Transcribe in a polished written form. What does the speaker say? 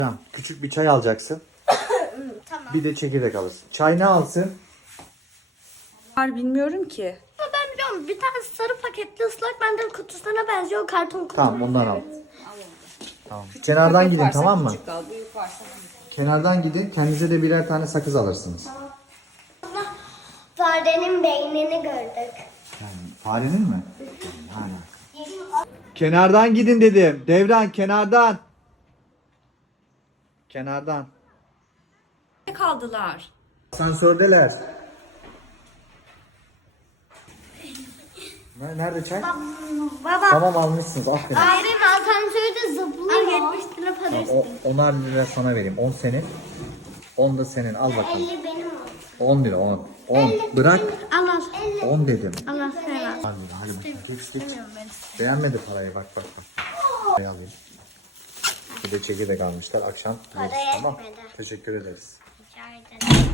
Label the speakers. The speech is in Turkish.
Speaker 1: Tamam. Küçük bir çay alacaksın.
Speaker 2: Tamam.
Speaker 1: Bir de çekirdek alırsın. Çay ne alsın?
Speaker 3: Bilmiyorum ki.
Speaker 2: Ben biliyorum. Bir tane sarı paketli ıslak mendil kutusuna benziyor. Karton kutu.
Speaker 1: Tamam ondan al. Tamam. Kenardan gidin tamam mı?
Speaker 3: Küçük al, büyük varsa.
Speaker 1: Kenardan gidin. Kendinize de birer tane sakız alırsınız.
Speaker 2: Farenin beynini gördük.
Speaker 1: Farenin mi? Kenardan gidin dedim. Devran kenardan. Kenardan.
Speaker 3: Ne kaldılar?
Speaker 1: Asansördeler. Nerede çay?
Speaker 2: Baba.
Speaker 1: Tamam almışsınız. Aferin.
Speaker 2: Ailenin asansörde zıplıyor. 70 lira para istiyor.
Speaker 1: 10'ar lira sana vereyim. 10 senin. 10 da senin. Al bakalım.
Speaker 2: 50 benim oldu.
Speaker 1: 10 lira 10. 10. Bırak.
Speaker 2: Al al.
Speaker 1: 10 dedim.
Speaker 2: Allah sen al.
Speaker 1: Hadi hadi bakayım. Geç. Beğenmedi parayı bak. Parayı alayım. Bir de çekirdek almışlar. Akşam yeriz, tamam.
Speaker 2: yetmedi.
Speaker 1: Teşekkür ederiz.
Speaker 2: Rica ederim.